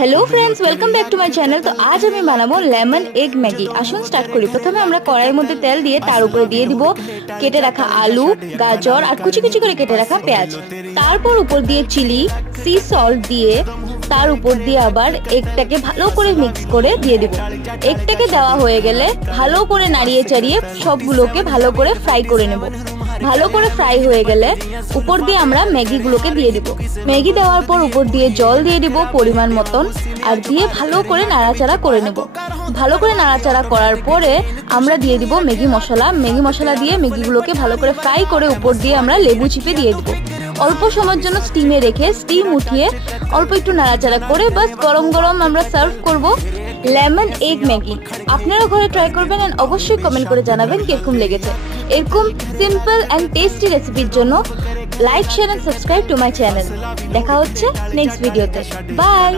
Hello friends, welcome back to my channel. तो आज हमें बनाबो लेमन एग मैगी। आसुन स्टार्ट करी। प्रथमे আমরা কড়াইয়ের মধ্যে তেল দিয়ে তার উপরে দিয়ে দিব কেটে রাখা আলু, গাজর আর কুচি কুচি করে কেটে রাখা পেঁয়াজ। তারপর উপর দিয়ে চিলি, সি সল্ট দিয়ে তার উপর দিয়ে আবার এগটাকে ভালো করে মিক্স করে দিয়ে দিব। এগটাকে দেওয়া হয়ে গেলে ভালো করে নাড়িয়ে চাড়িয়ে সবগুলোকে ভালো করে ফ্রাই করে নেব। ভালো করে ফ্রাই হয়ে গেলে উপর দিয়ে আমরা ম্যাগিগুলোকে দিয়ে দিব। ম্যাগি দেওয়ার পর উপর দিয়ে জল দিয়ে দিব পরিমাণ মতন, আর দিয়ে ভালো করে নাড়াচাড়া করে নেব। ভালো করে নাড়াচাড়া করার পরে আমরা দিয়ে দিব ম্যাগি মশলা। ম্যাগি মশলা দিয়ে ম্যাগিগুলোকে ভালো করে ফ্রাই করে উপর দিয়ে আমরা লেবু চিপে দিয়ে দিব। অল্প সময়ের জন্য স্টিমে রেখে স্টিম উঠিয়ে অল্প একটু নাড়াচাড়া করে বাস গরম গরম আমরা সার্ভ করব লেমন এগ ম্যাগি। আপনারা ঘরে ট্রাই করবেন এন্ড অবশ্যই কমেন্ট করে জানাবেন কিরকম লেগেছে। এরকম সিম্পল এন্ড টেস্টি রেসিপির জন্য like, share and subscribe to my channel. দেখা হচ্ছে নেক্সট ভিডিওতে। বাই।